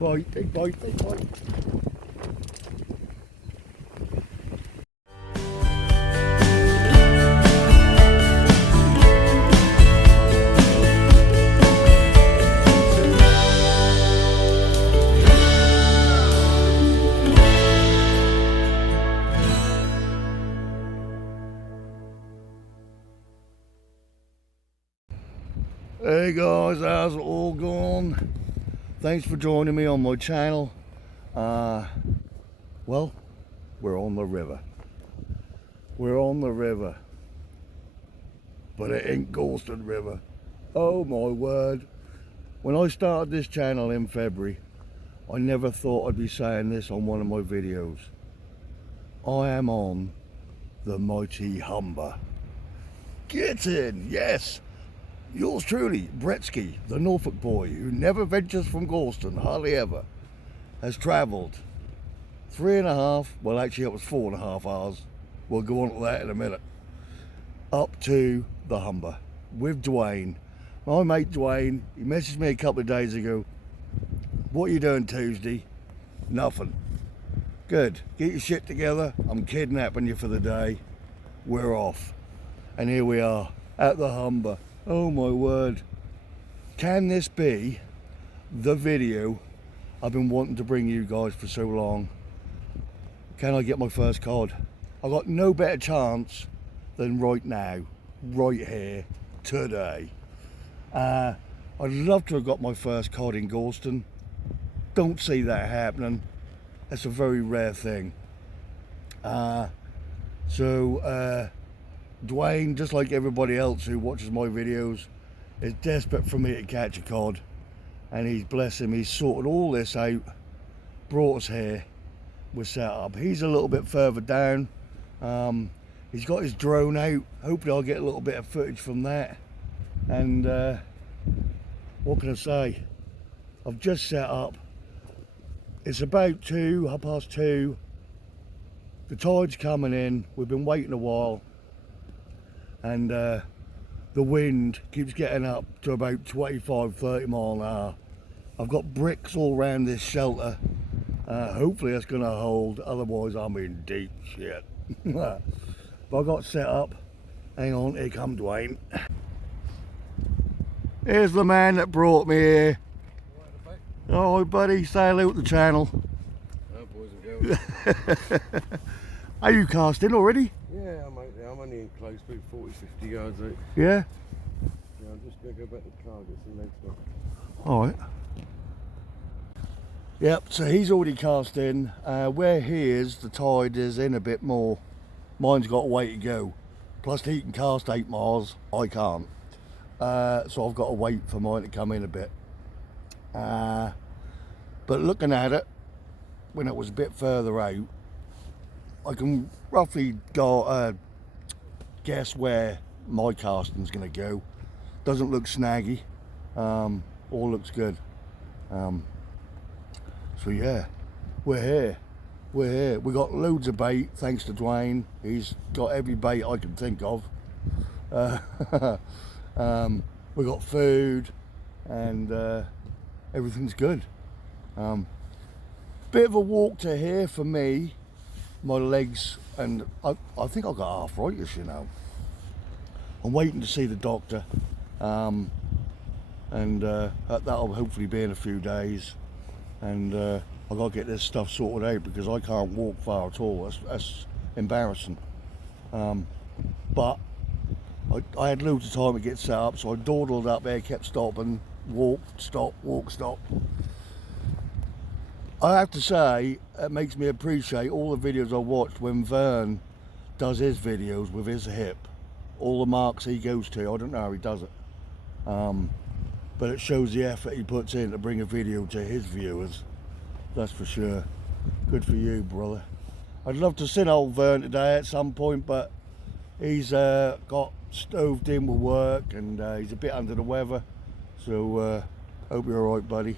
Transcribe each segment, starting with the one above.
Bite, they bite, they bite. Hey guys, how's it all going? Thanks for joining me on my channel. Well, we're on the river. We're on the river. But it ain't Galston River. Oh my word. When I started this channel in February, I never thought I'd be saying this on one of my videos. I am on the mighty Humber. Get in, yes. Yours truly, Bretsky, the Norfolk boy who never ventures from Galston, hardly ever, has travelled 3.5, well actually it was 4.5 hours, we'll go on to that in a minute, up to the Humber with Duane. My mate Duane, he messaged me a couple of days ago, what are you doing Tuesday? Nothing. Good, get your shit together, I'm kidnapping you for the day, we're off. And here we are, at the Humber. Oh my word. Can this be the video I've been wanting to bring you guys for so long? Can I get my first cod? I've got no better chance than right now, right here, today. I'd love to have got my first cod in Galston. Don't see that happening. That's a very rare thing. Duane, just like everybody else who watches my videos, is desperate for me to catch a cod, and he's, bless him, he's sorted all this out, brought us here, we're set up. He's a little bit further down, he's got his drone out, hopefully I'll get a little bit of footage from that, and what can I say, I've just set up, it's about 2:30, the tide's coming in, we've been waiting a while, and the wind keeps getting up to about 25-30 mile an hour. I've got bricks all around this shelter, hopefully that's going to hold, otherwise I'm in deep shit. But I got set up, hang on, here come Duane. Here's the man that brought me here. Oh buddy, say hello to the channel. Oh, boys and girls. Are you casting already? Yeah, I'm only in close, about 40-50 yards out. Yeah? Yeah, I'm just going to go back to the car, get some legs back. Alright. Yep, so he's already cast in. Where he is, the tide is in a bit more. Mine's got a way to go. Plus he can cast 8 miles, I can't. So I've got to wait for mine to come in a bit. But looking at it, when it was a bit further out, I can roughly go guess where my casting's going to go. Doesn't look snaggy, all looks good. So yeah, we're here. We got loads of bait thanks to Duane. He's got every bait I can think of. We got food and everything's good. Bit of a walk to here for me. My legs, and I think I've got arthritis, you know. I'm waiting to see the doctor, and that'll hopefully be in a few days, and I've got to get this stuff sorted out because I can't walk far at all. That's embarrassing. But I had loads of time to get set up, so I dawdled up there, kept stopping, walked, stop, walk, stop. I have to say, it makes me appreciate all the videos I watched when Vern does his videos with his hip. All the marks he goes to, I don't know how he does it. But it shows the effort he puts in to bring a video to his viewers. That's for sure. Good for you, brother. I'd love to see old Vern today at some point, but he's got stoved in with work and he's a bit under the weather. So hope you're alright, buddy.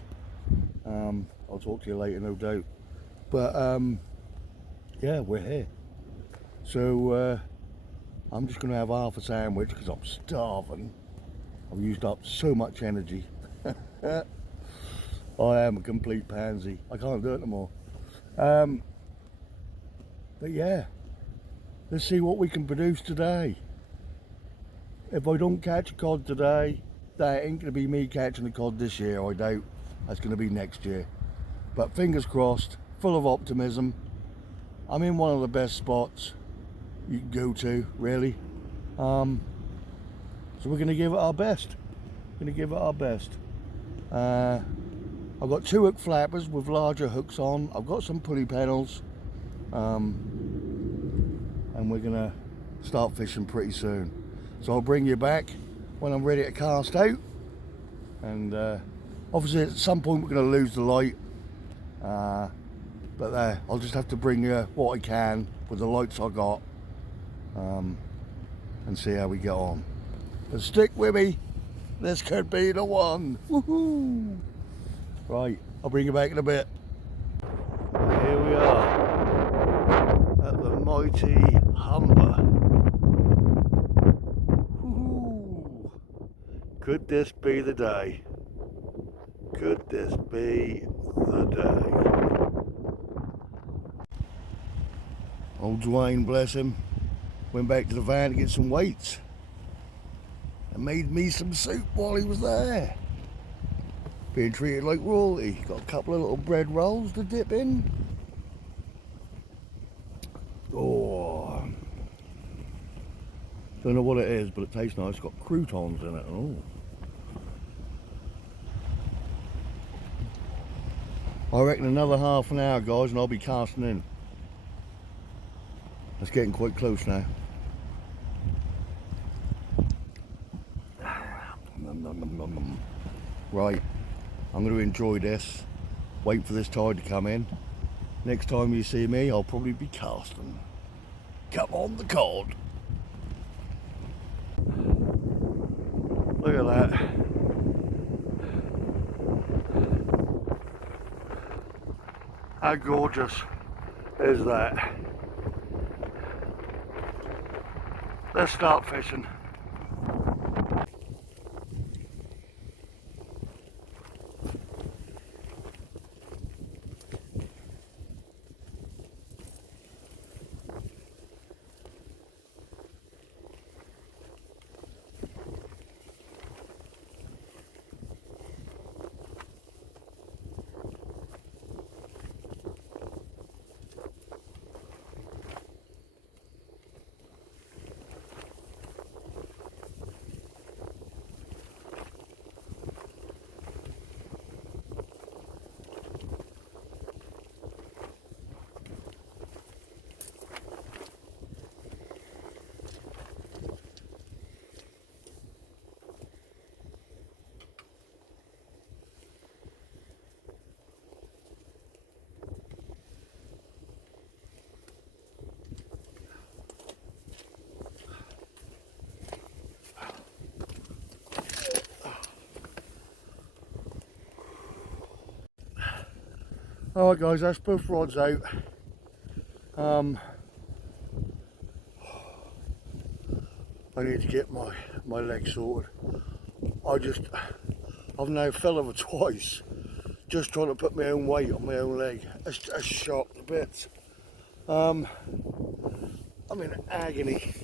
I'll talk to you later, no doubt. But yeah, we're here. So I'm just going to have half a sandwich because I'm starving. I've used up so much energy. I am a complete pansy. I can't do it no more. But yeah, let's see what we can produce today. If I don't catch a cod today, that ain't gonna be me catching a cod this year, I doubt. That's gonna be next year. But fingers crossed, full of optimism. I'm in one of the best spots you can go to, really. So we're gonna give it our best. I've got 2 hook flappers with larger hooks on. I've got some pulley pedals. And we're gonna start fishing pretty soon. So I'll bring you back when I'm ready to cast out. And obviously at some point we're gonna lose the light. But there, I'll just have to bring you what I can with the lights I got. And see how we get on. But stick with me. This could be the one. Woohoo! Right, I'll bring you back in a bit. Here we are at the mighty Humber. Woohoo! Could this be the day? Could this be the day? Old Duane, bless him, went back to the van to get some weights and made me some soup while he was there. Being treated like royalty. Got a couple of little bread rolls to dip in. Oh, don't know what it is, but it tastes nice. It's got croutons in it. Oh, I reckon another half an hour, guys, and I'll be casting in. It's getting quite close now. Right, I'm going to enjoy this. Wait for this tide to come in. Next time you see me, I'll probably be casting. Come on the cod. Look at that. How gorgeous is that? Let's start fishing. Alright guys, that's both rods out. I need to get my legs sorted. I've now fell over twice just trying to put my own weight on my own leg. It's shocked to bits. I'm in agony.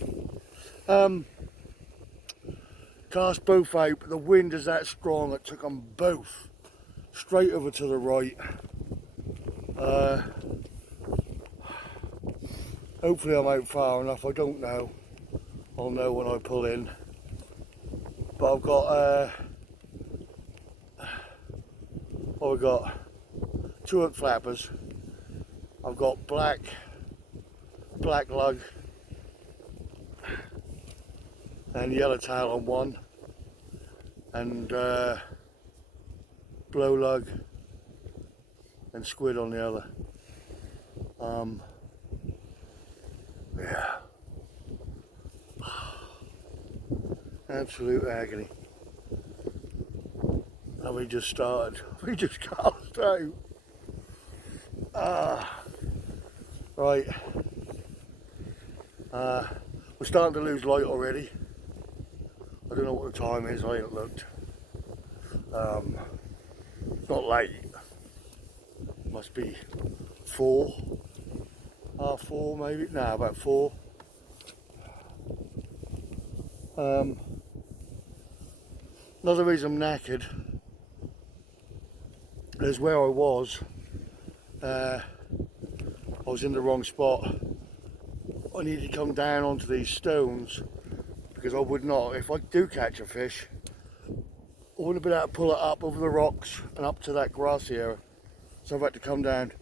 Cast both out, but the wind is that strong it took them both straight over to the right. Hopefully I'm out far enough, I don't know. I'll know when I pull in. But I've got 2 hook flappers. I've got black lug and yellowtail on one, and blow lug and squid on the other. Yeah, absolute agony. And we just started. We just cast out. Right. We're starting to lose light already. I don't know what the time is. I ain't looked. It's not late. must be 4, half 4 maybe, no, about 4. Another reason I'm knackered is where I was. I was in the wrong spot. I need to come down onto these stones because I would not, if I do catch a fish, I wouldn't have been able to pull it up over the rocks and up to that grassy area. So I've had to come down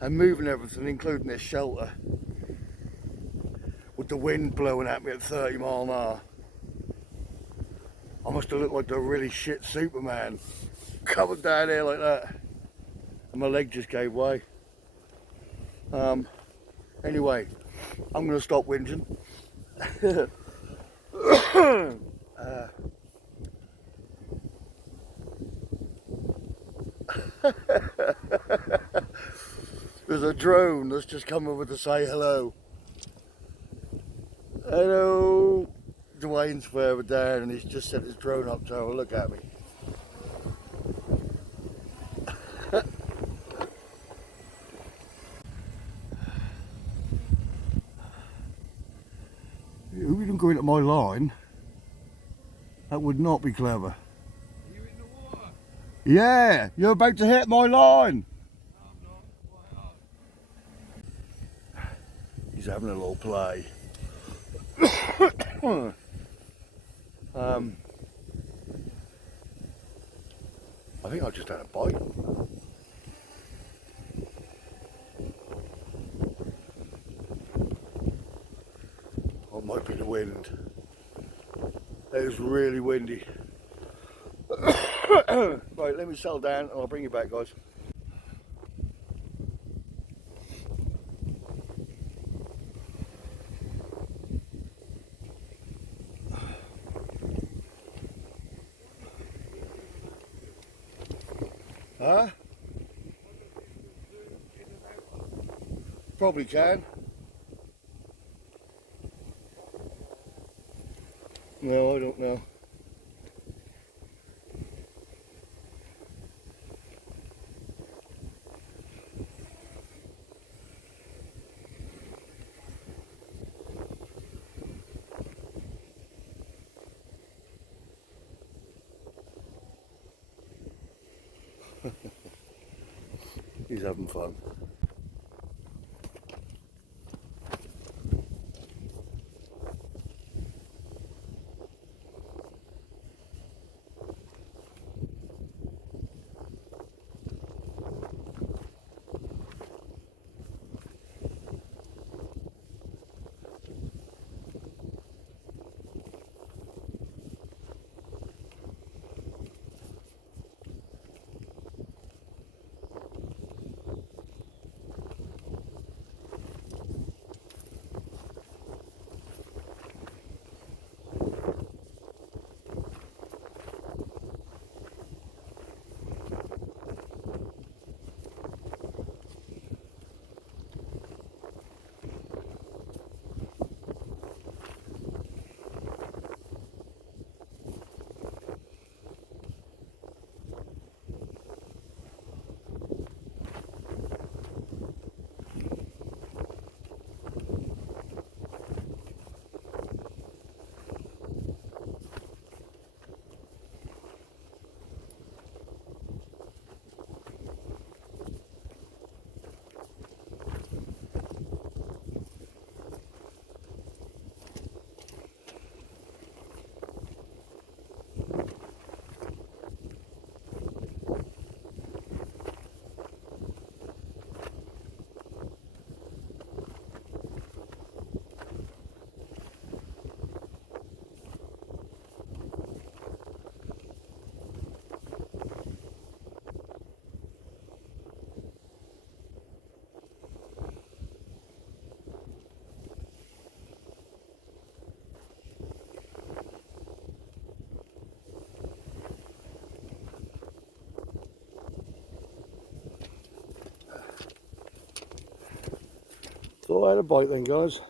and moving everything, including this shelter, with the wind blowing at me at 30 mile an hour. I must have looked like the really shit Superman coming down here like that. And my leg just gave way. Anyway, I'm going to stop whinging. There's a drone that's just come over to say hello. Hello. Duane's further down and he's just set his drone up to have a look at me. You didn't go into my line. That would not be clever. Are you in the water? Yeah, you're about to hit my line. No, I'm not. Why not? He's having a little play. I think I just had a bite. Or it might be the wind. It was really windy. Right, let me settle down and I'll bring you back, guys. Huh? Probably can. No, I don't know. He's having fun. Thought I had a bite then, guys.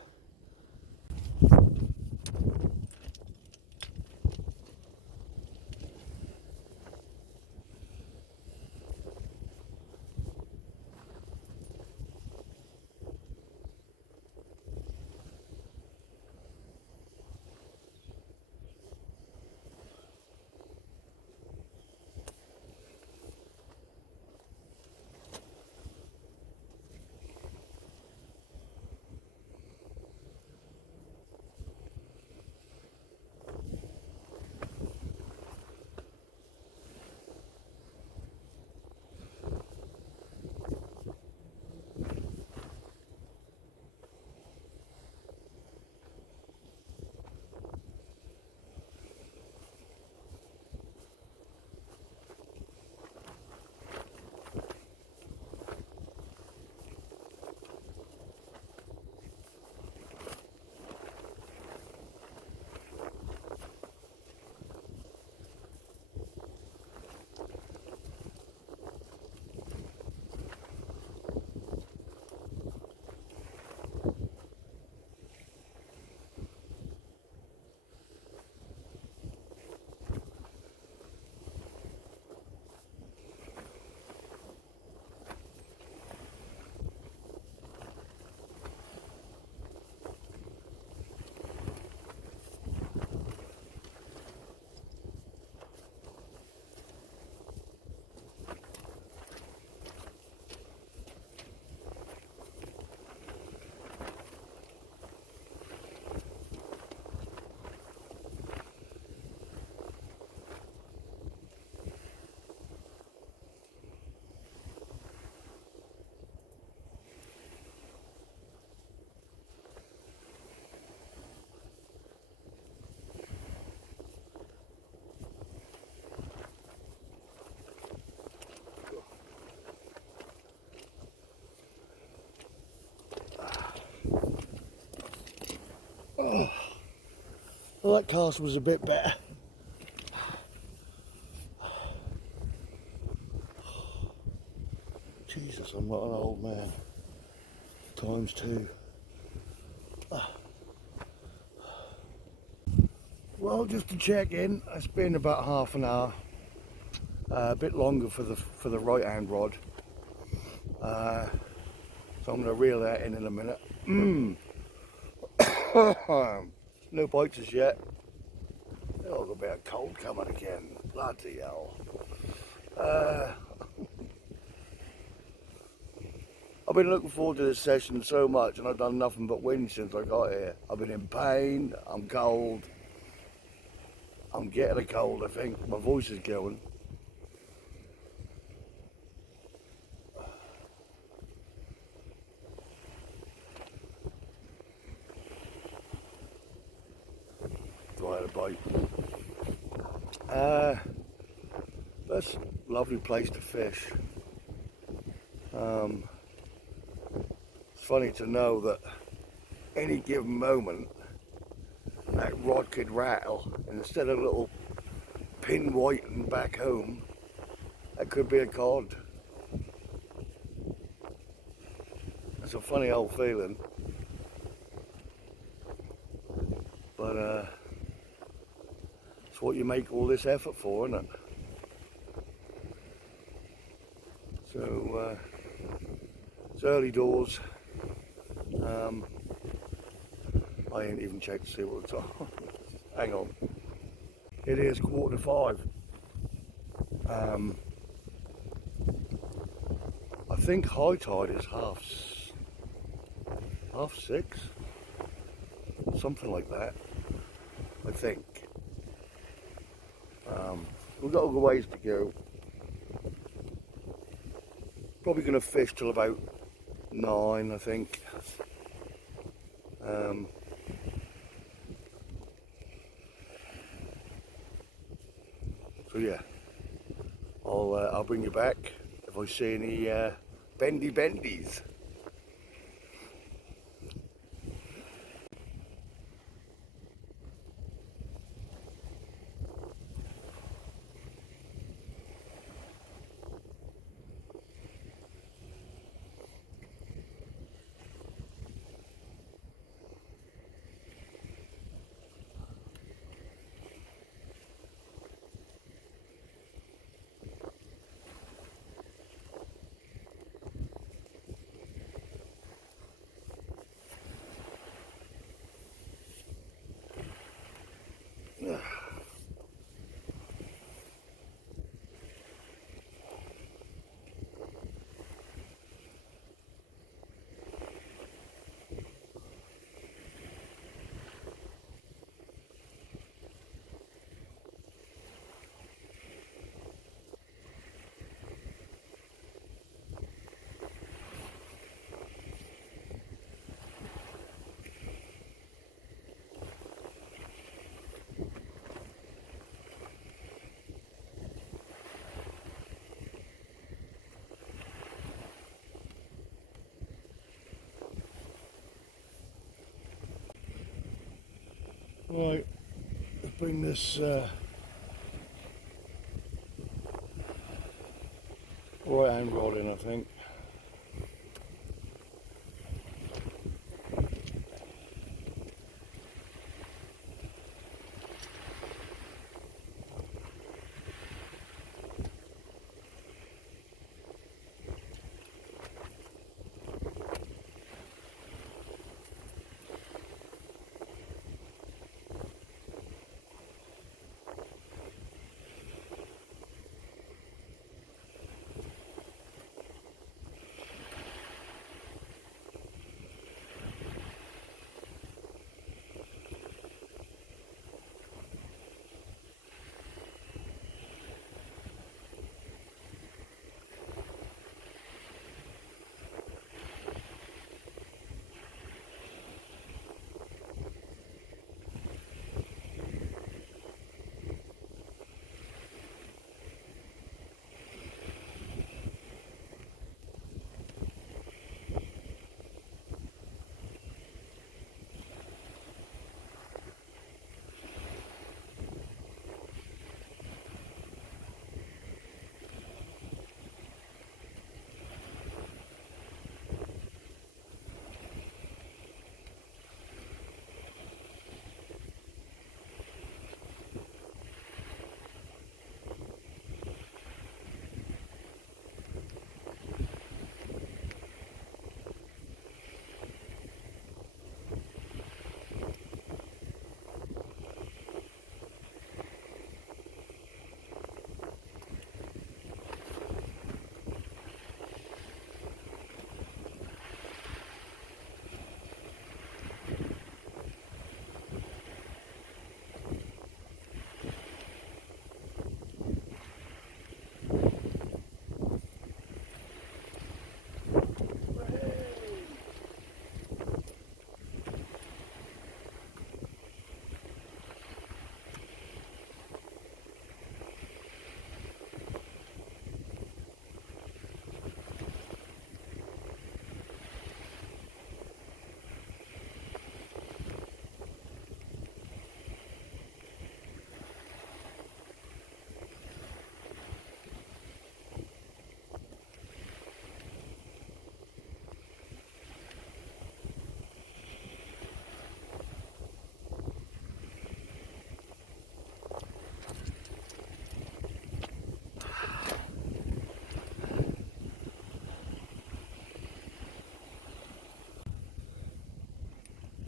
that cast was a bit better. Jesus, I'm not an old man. Times two. Well, just to check in, it's been about half an hour. A bit longer for the right hand rod. So I'm going to reel that in a minute. No bites as yet. Oh, a bit of cold coming again. Bloody hell. I've been looking forward to this session so much, and I've done nothing but win since I got here. I've been in pain, I'm cold. I'm getting a cold, I think. My voice is going. Do I have a bite? That's a lovely place to fish. It's funny to know that any given moment that rod could rattle, and instead of a little pin whiting back home, that could be a cod. It's a funny old feeling, but it's what you make all this effort for, isn't it? So it's early doors. I ain't even checked to see what the time. Hang on. It is 4:45. I think high tide is half six, something like that. I think. We've got a good ways to go. Probably going to fish till about 9, I think. So yeah, I'll bring you back if I see any bendies. Right, let's bring this right hand rod in, I think.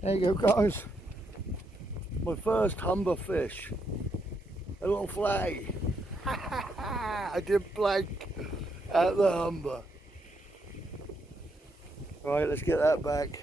There you go, guys. My first Humber fish. A little fly. I did blank at the Humber. Right, let's get that back.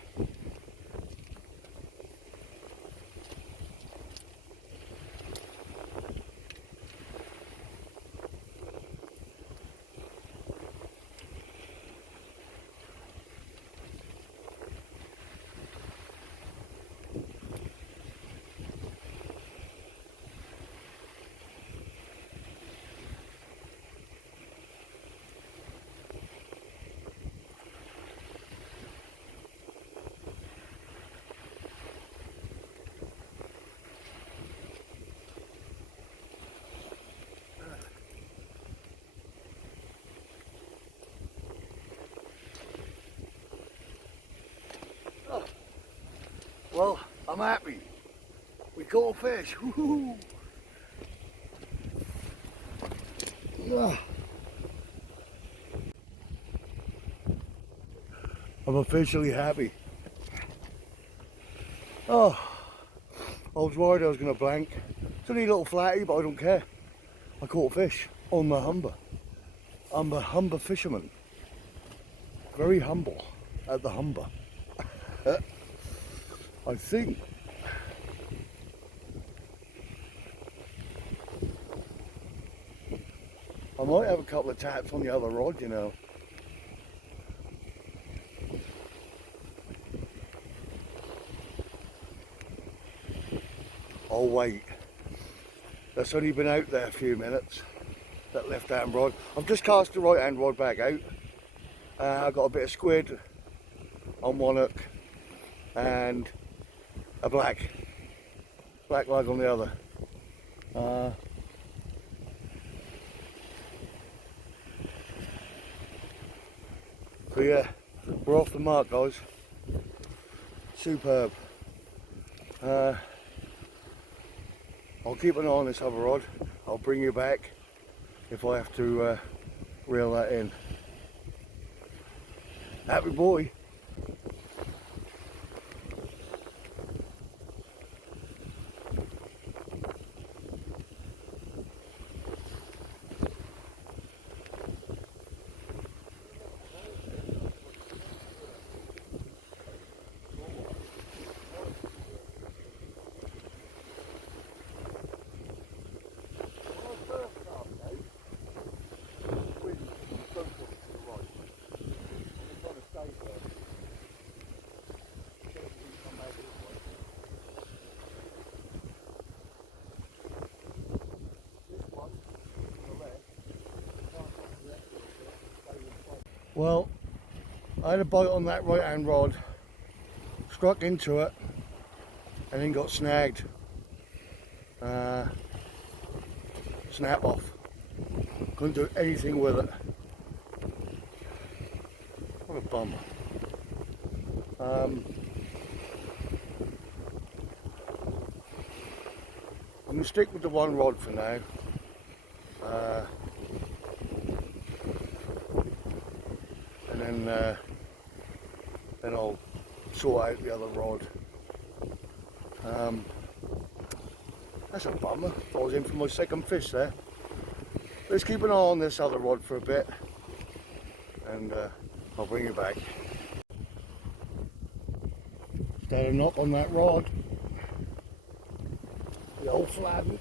Well, I'm happy. We caught a fish. Woohoo! I'm officially happy. Oh, I was worried I was going to blank. It's only a little flatty, but I don't care. I caught a fish on the Humber. I'm a Humber fisherman. Very humble at the Humber. I think. I might have a couple of taps on the other rod, you know. Oh wait, that's only been out there a few minutes, that left hand rod. I've just cast the right hand rod back out. I've got a bit of squid on one hook and a black lug on the other. So yeah, we're off the mark, guys. Superb. I'll keep an eye on this other rod. I'll bring you back if I have to reel that in. Happy boy. Well, I had a bite on that right hand rod, struck into it and then got snagged. Snap off. Couldn't do anything with it. What a bummer. I'm going to stick with the one rod for now. And then I'll sort out the other rod. That's a bummer. I was in for my second fish there. Let's keep an eye on this other rod for a bit and I'll bring you back. Just had a knock on that rod. The old flabby.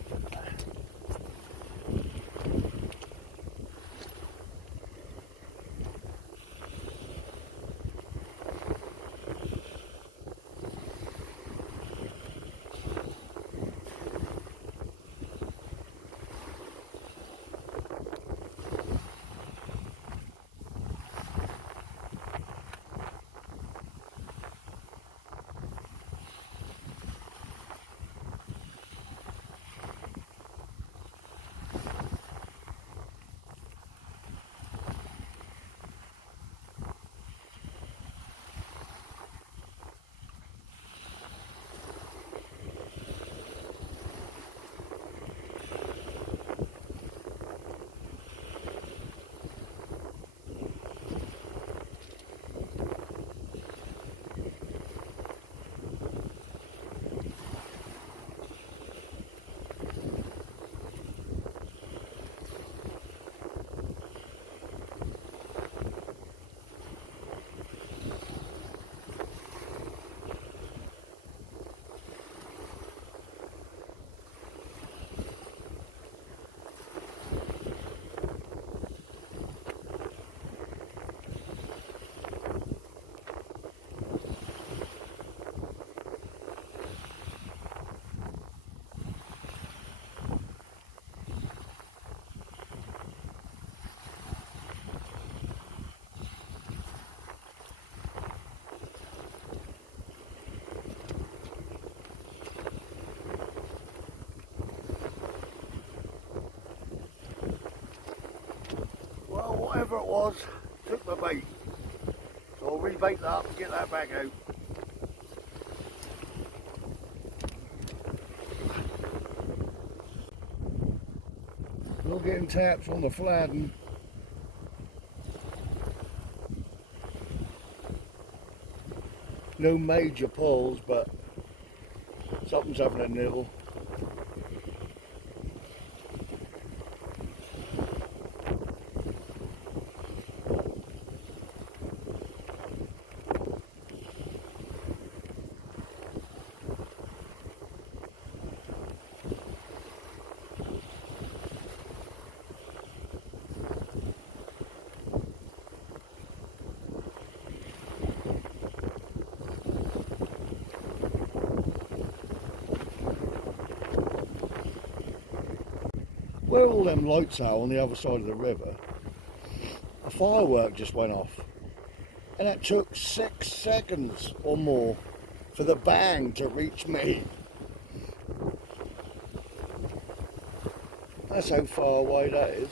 whatever it was took my bait. So I'll rebait that up and get that back out. Still getting taps on the flatten. No major pulls, but something's having a nibble. Where all them lights are on the other side of the river, a firework just went off. And it took 6 seconds or more for the bang to reach me. That's how far away that is.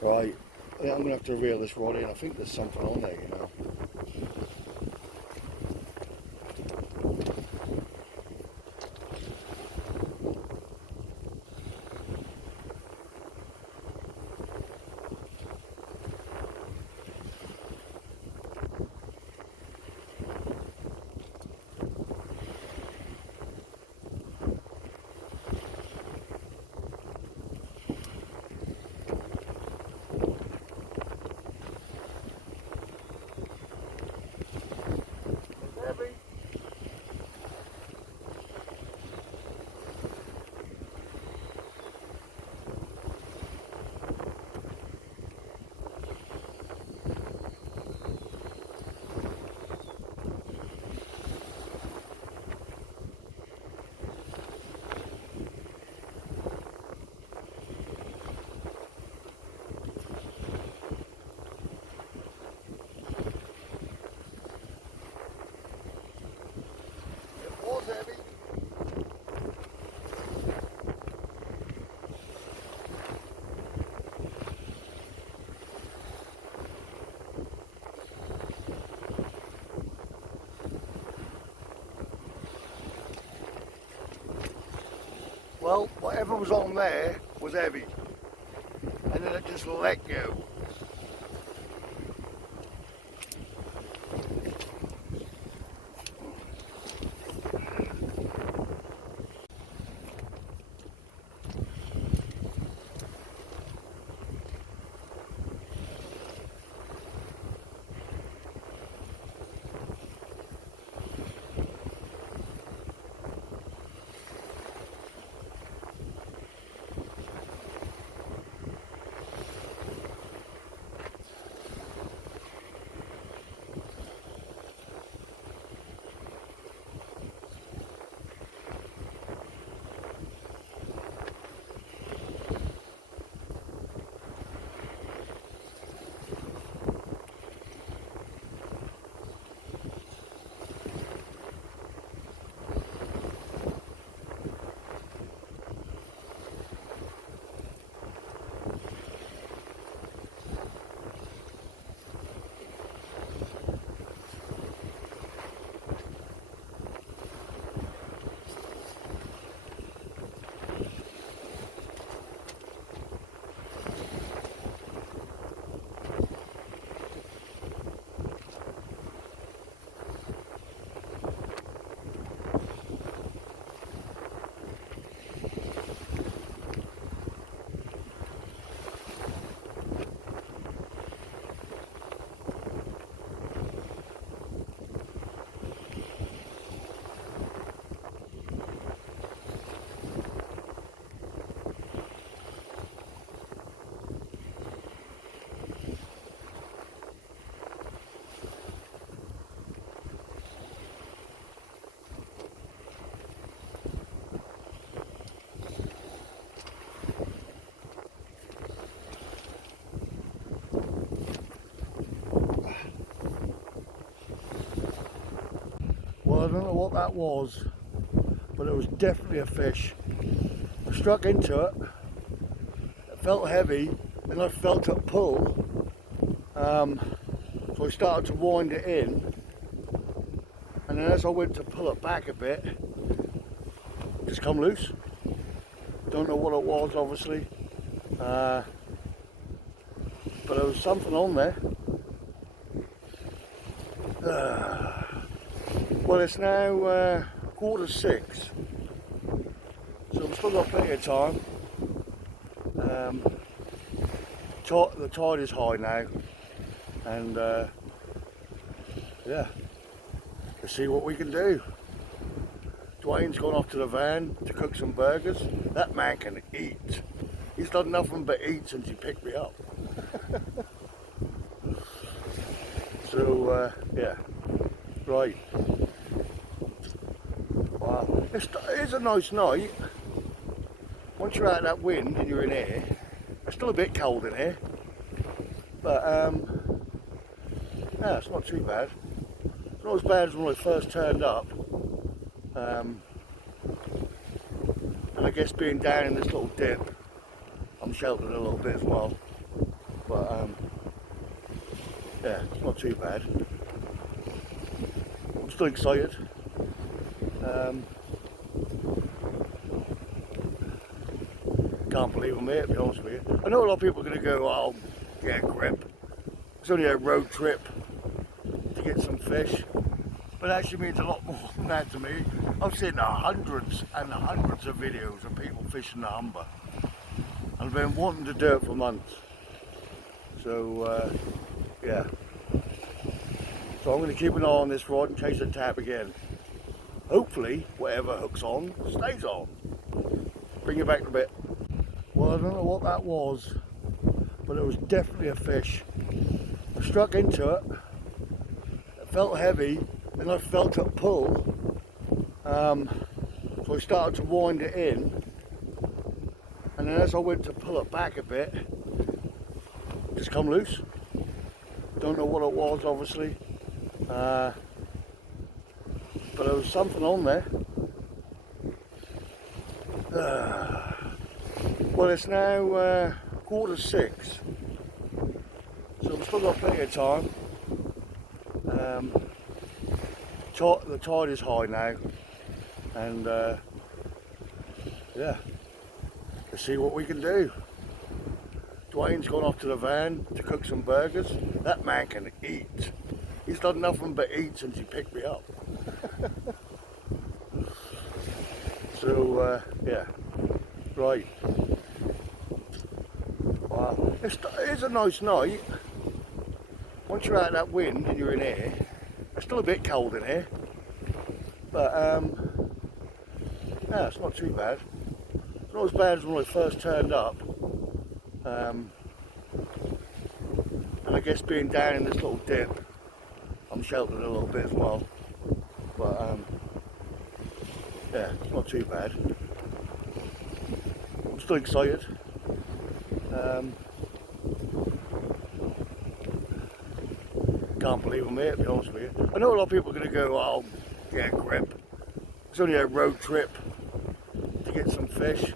Right, I think I'm going to have to reel this rod in. I think there's something on there, you know. Well, whatever was on there was heavy, and then it just let go. Well, I don't know what that was, but it was definitely a fish. I struck into it, it felt heavy, and I felt it pull. So I started to wind it in, and then as I went to pull it back a bit, it just come loose. Don't know what it was, obviously, but there was something on there. Well, it's now 6:15, so I've still got plenty of time. The tide is high now, and yeah, let's see what we can do. Duane's gone off to the van to cook some burgers. That man can eat. He's done nothing but eat since he picked me up. So yeah, right. Wow, it's a nice night. Once you're out of that wind and you're in here, it's still a bit cold in here, but yeah, it's not too bad. It's not as bad as when I first turned up. And I guess being down in this little dip, I'm sheltered a little bit as well. But yeah, it's not too bad. I'm still excited. Can't believe I'm here, to be honest with you. I know a lot of people are going to go, oh, get a grip. It's only a road trip to get some fish. But it actually means a lot more than that to me. I've seen hundreds and hundreds of videos of people fishing the Humber. I've been wanting to do it for months. So, yeah. So I'm going to keep an eye on this rod in case I tap again. Hopefully, whatever hooks on, stays on. Bring it back a bit. Well, I don't know what that was, but it was definitely a fish. I struck into it. It felt heavy, and I felt it pull. So I started to wind it in, and then as I went to pull it back a bit, it just come loose. Don't know what it was, obviously, but there was something on there. Well, it's now 6:15, so I've still got plenty of time. The tide is high now, and yeah, let's see what we can do. Duane's gone off to the van to cook some burgers. That man can eat. He's done nothing but eat since he picked me up. So yeah, right. Wow, it's a nice night. Once you're out of that wind and you're in here, it's still a bit cold in here, but yeah, it's not too bad. It's not as bad as when I first turned up. And I guess being down in this little dip, I'm sheltered a little bit as well. But yeah, it's not too bad. I'm still excited. Can't believe I'm here, to be honest with you. I know a lot of people are going to go, oh, get a grip. It's only a road trip to get some fish.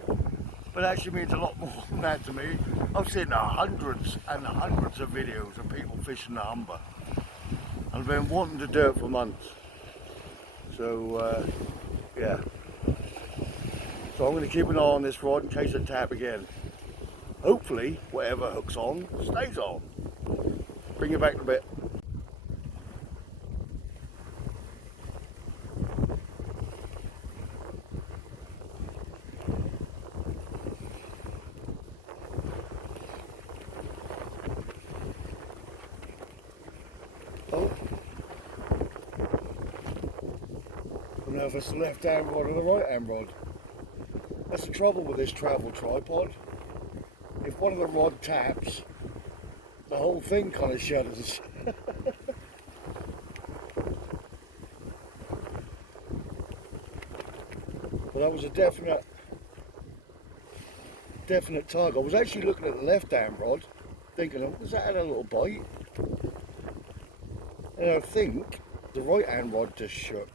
But it actually means a lot more than that to me. I've seen hundreds and hundreds of videos of people fishing the Humber. I've been wanting to do it for months. So, yeah. So I'm going to keep an eye on this rod in case I tap again. Hopefully, whatever hooks on, stays on. Bring it back a bit. Oh. I don't know if it's the left hand rod or the right hand rod. That's the trouble with this travel tripod. If one of the rod taps, the whole thing kind of shudders. But that was a definite tug. I was actually looking at the left hand rod, thinking, oh, was that had a little bite? And I think the right hand rod just shook.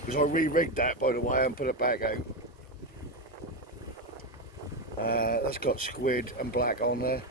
Because I re-rigged that, by the way, and put it back out. That's got squid and black on there.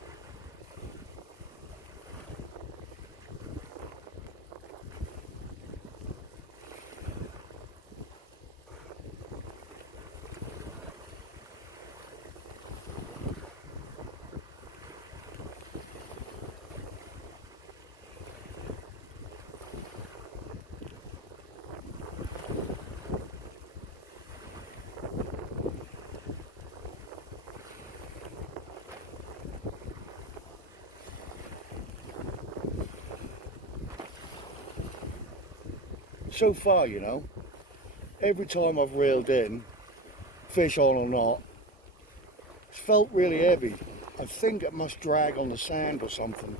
So far, you know, every time I've reeled in, fish on or not, it's felt really heavy. I think it must drag on the sand or something.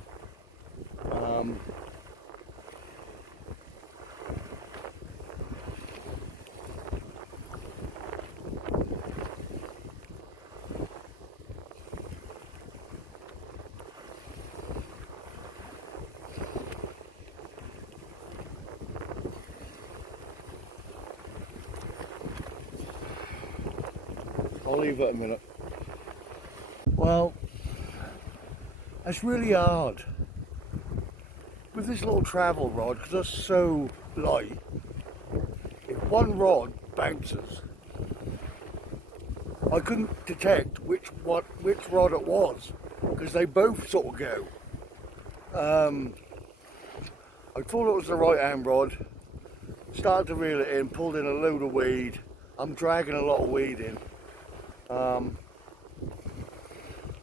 I'll leave it a minute. Well, it's really hard with this little travel rod because it's so light. If one rod bounces, I couldn't detect which rod it was because they both sort of go. I thought it was the right hand rod. Started to reel it in, pulled in a load of weed. I'm dragging a lot of weed in.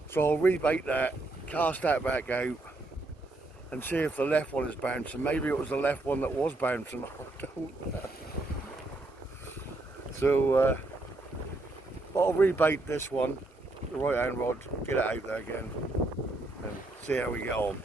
So I'll rebait that, cast that back out, and see if the left one is bouncing. Maybe it was the left one that was bouncing. I don't know. So I'll rebait this one, the right hand rod, get it out there again, and see how we get on.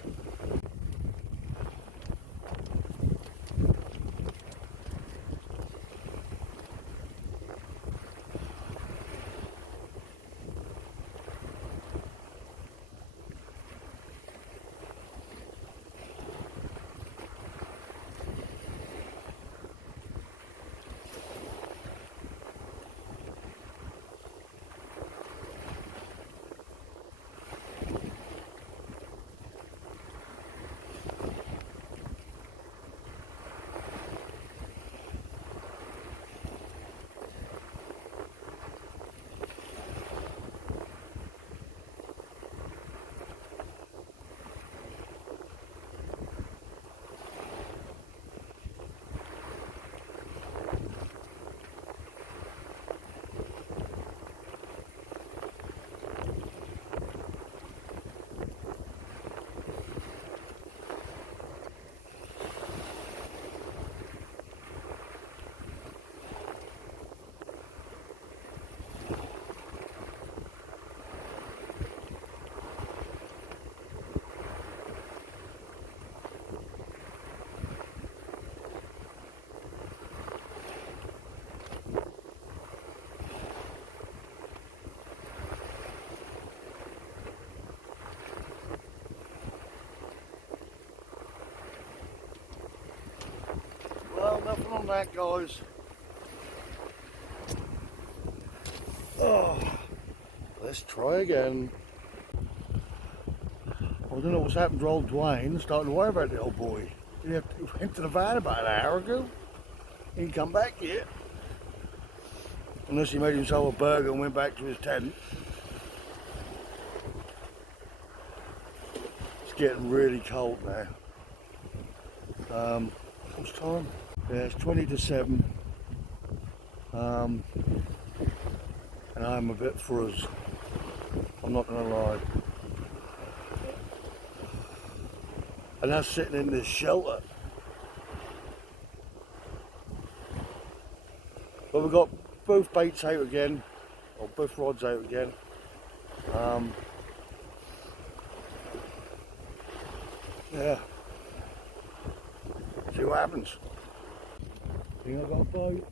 Well, nothing on that, guys. Oh, let's try again. I don't know what's happened to old Duane. Starting to worry about the old boy. He went to the van about an hour ago. He ain't come back yet. Unless he made himself a burger and went back to his tent. It's getting really cold now. What's time? Yeah, it's 20 to 7. And I'm a bit froze. I'm not gonna lie. And that's sitting in this shelter. But we've got both baits out again, or both rods out again. Yeah. See what happens. Think I got a bite?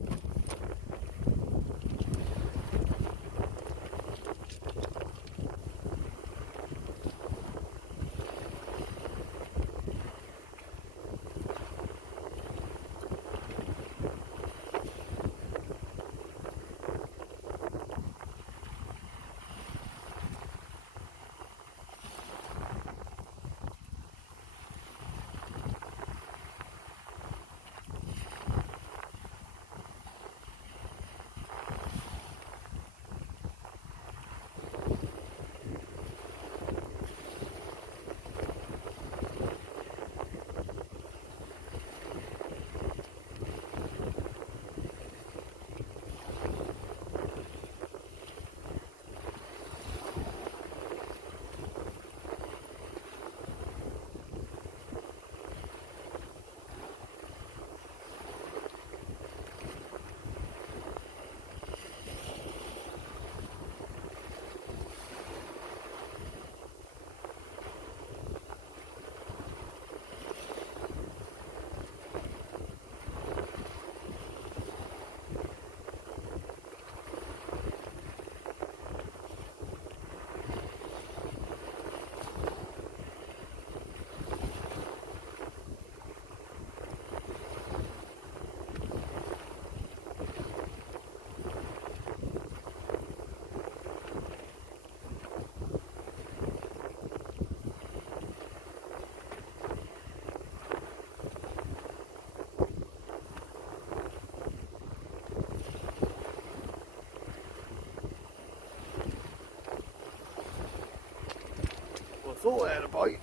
thought I had a bite.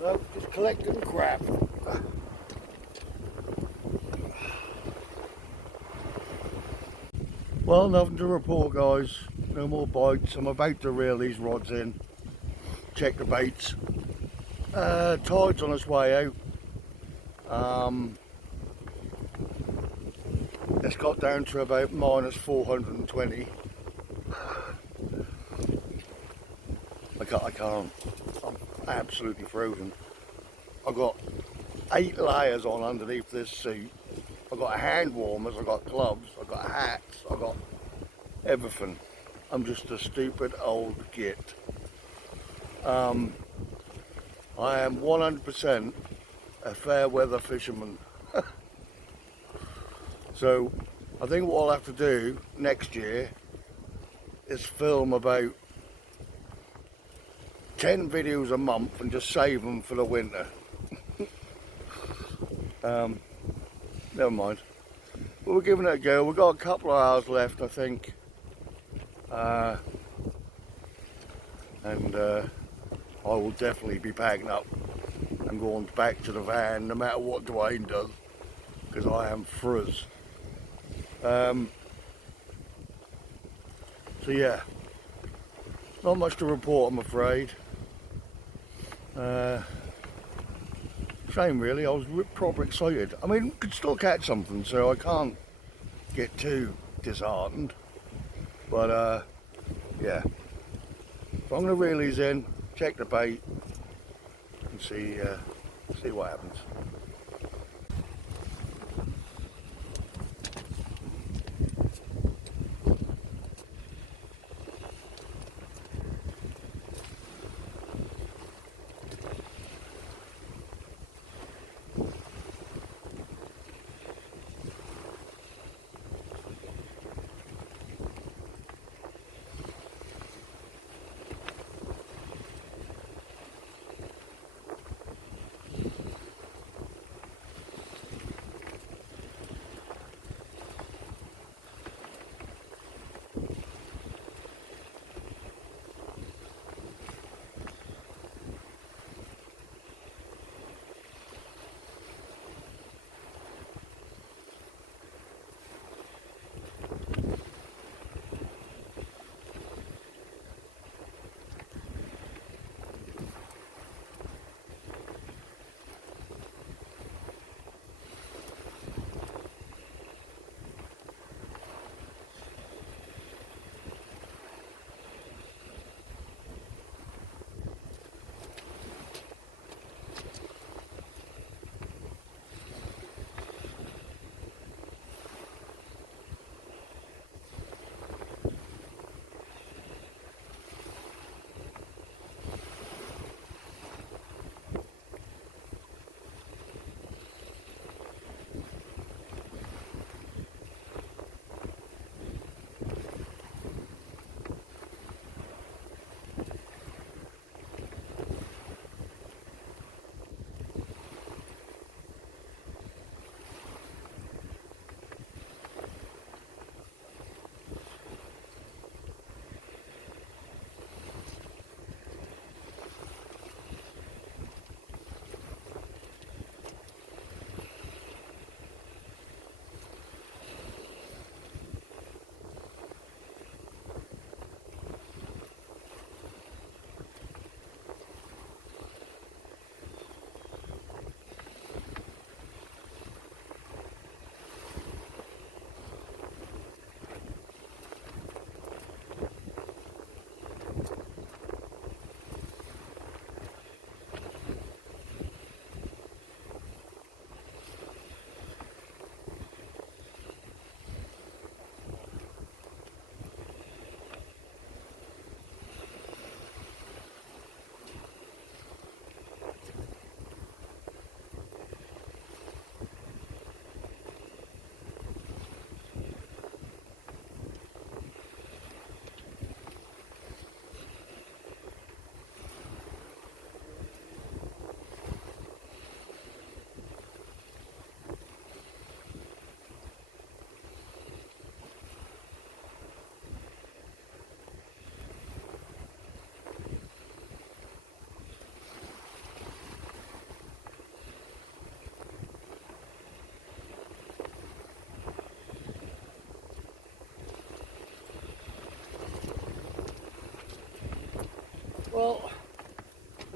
No, just collecting crap. Well, nothing to report, guys. No more bites. I'm about to reel these rods in. Check the baits. Tide's on its way out. It's got down to about minus 420. I can't. I'm absolutely frozen. I've got 8 layers on underneath this suit. I've got hand warmers, I've got gloves, I've got hats, I've got everything. I'm just a stupid old git. I am 100% a fair weather fisherman. So I think what I'll have to do next year is film about 10 videos a month and just save them for the winter. Never mind. But we're giving it a go. We've got a couple of hours left, I think. I will definitely be packing up and going back to the van no matter what Duane does, because I am frizz. So yeah, not much to report, I'm afraid. Shame really, I was proper excited. I mean, could still catch something, so I can't get too disheartened. But yeah, so I'm going to reel these in, check the bait, and see what happens.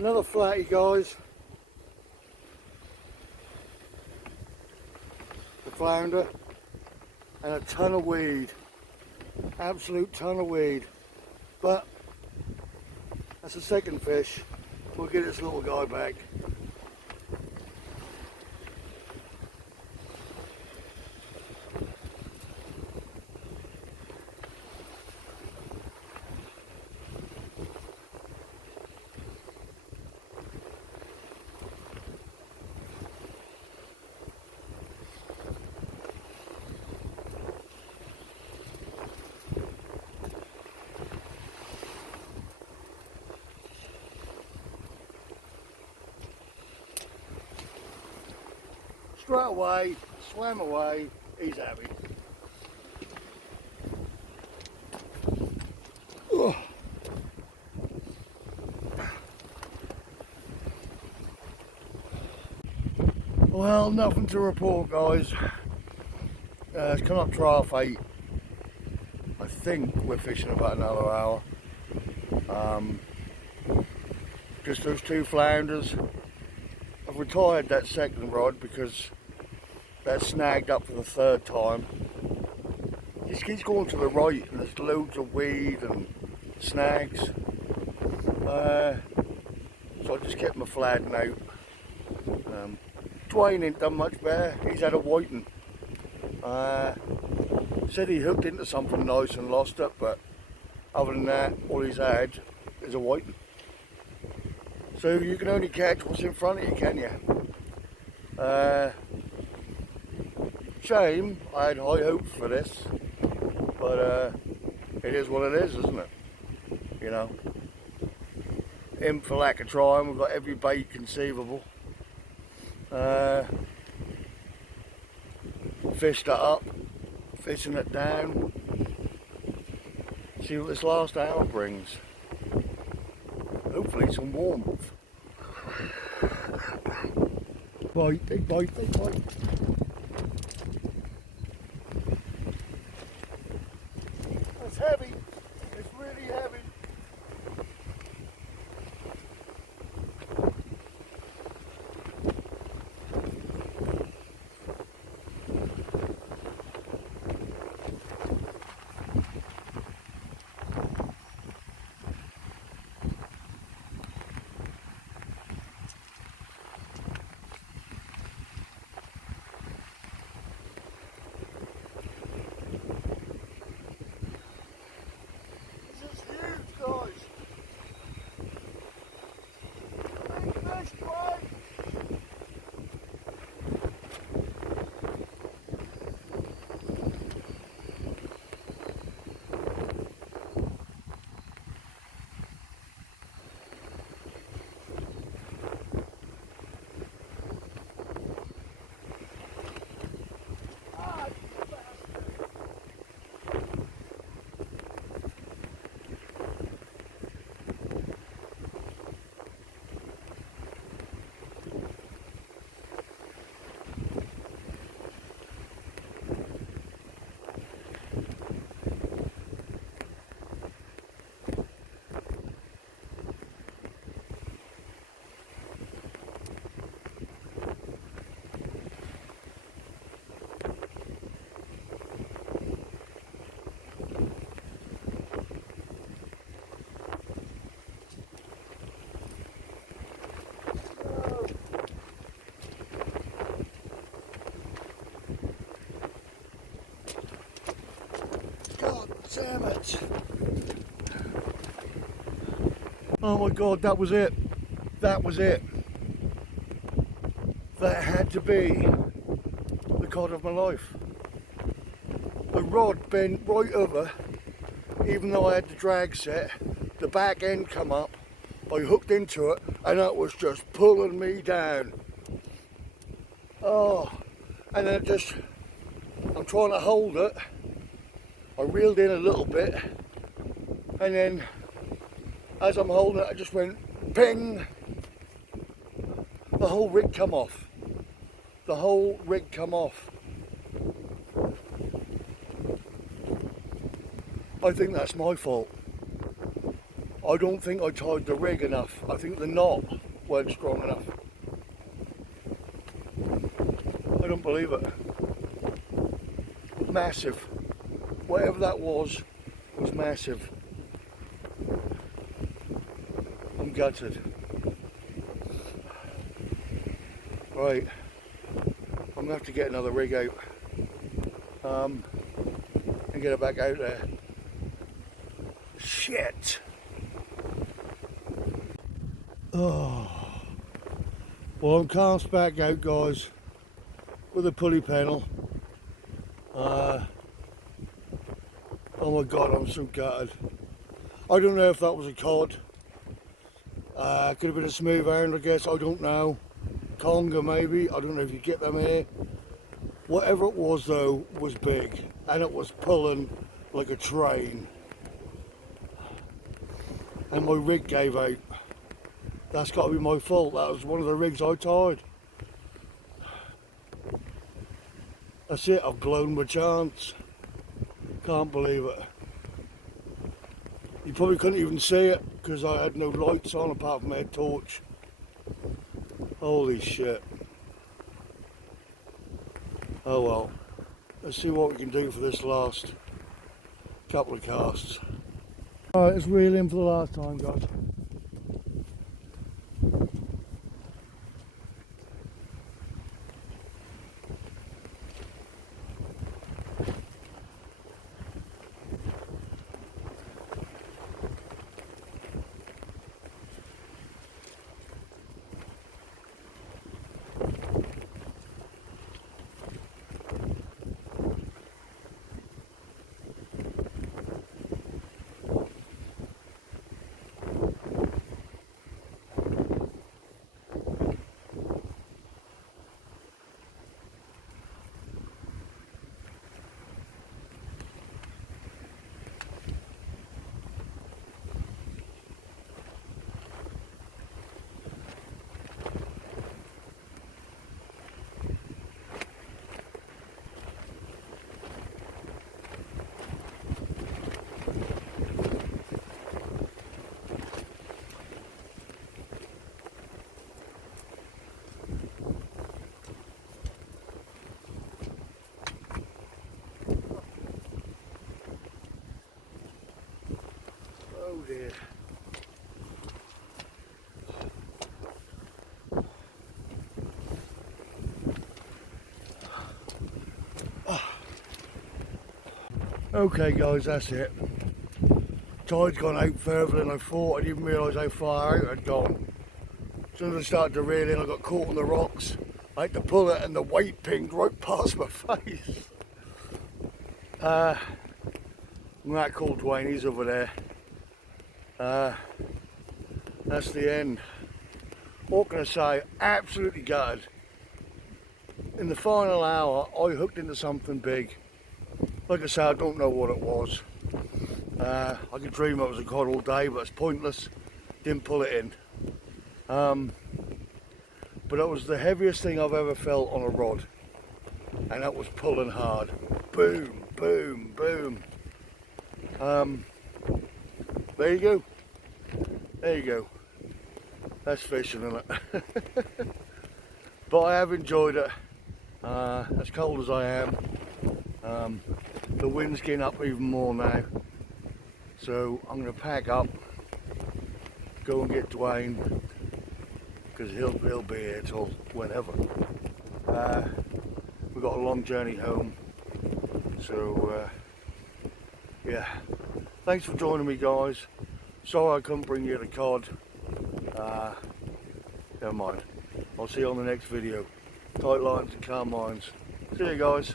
Another flatty, guys. The flounder and a ton of weed. Absolute ton of weed. But that's the second fish. We'll get this little guy back. Straight away, swam away, he's happy. Oh. Well, nothing to report, guys. It's come up to half 8. I think we're fishing about another hour. Just those 2 flounders. I've retired that second rod because that's snagged up for the 3rd time. He's going to the right and there's loads of weed and snags. So I just kept my flagging out. Duane ain't done much better. He's had a whiting. Said he hooked into something nice and lost it, but other than that, all he's had is a whiting. So you can only catch what's in front of you, can you? Shame, I had high hopes for this, but it is what it is, isn't it? You know. In for lack of trying, we've got every bait conceivable. Fished it up, fishing it down. See what this last hour brings. Hopefully some warmth. Bite, big bite, big bite. It's heavy. It's really heavy. Damn it. Oh my God, that was it. That was it. That had to be the cod of my life. The rod bent right over, even though I had the drag set, the back end come up, I hooked into it and that was just pulling me down. Oh, and then I'm trying to hold it. I reeled in a little bit and then as I'm holding it I just went ping. The whole rig come off. The whole rig come off. I think that's my fault. I don't think I tied the rig enough. I think the knot weren't strong enough. I don't believe it. Massive. Whatever that was massive. I'm gutted. Right, I'm gonna have to get another rig out and get it back out there. Shit. Oh. Well, I'm cast back out, guys, with a pulley panel. Oh my god, I'm so gutted. I don't know if that was a cod. Could have been a smooth iron, I guess. I don't know. Conger maybe. I don't know if you get them here. Whatever it was though was big, and it was pulling like a train. And my rig gave out. That's got to be my fault. That was one of the rigs I tied. That's it. I've blown my chance. Can't believe it. You probably couldn't even see it because I had no lights on apart from my head torch. Holy shit. Oh well. Let's see what we can do for this last couple of casts. Alright, let's reel in for the last time, guys. Oh dear. Okay guys, that's it. Tide's gone out further than I thought. I didn't realise how far out I'd gone. As soon as I started to reel in, I got caught on the rocks. I had to pull it and the weight pinged right past my face. I'm gonna call Duane, he's over there. That's the end. What can I say? Absolutely gutted. In the final hour, I hooked into something big. Like I say, I don't know what it was. I could dream it was a cod all day, but it's pointless. Didn't pull it in. But it was the heaviest thing I've ever felt on a rod. And that was pulling hard. Boom, boom, boom. There you go. There you go. That's fishing, isn't it? But I have enjoyed it. As cold as I am. The wind's getting up even more now. So I'm going to pack up, go and get Duane, because he'll be here till whenever. We've got a long journey home. So yeah. Thanks for joining me, guys. Sorry I couldn't bring you the cod. Never mind. I'll see you on the next video. Tight lines and calm minds. See you guys.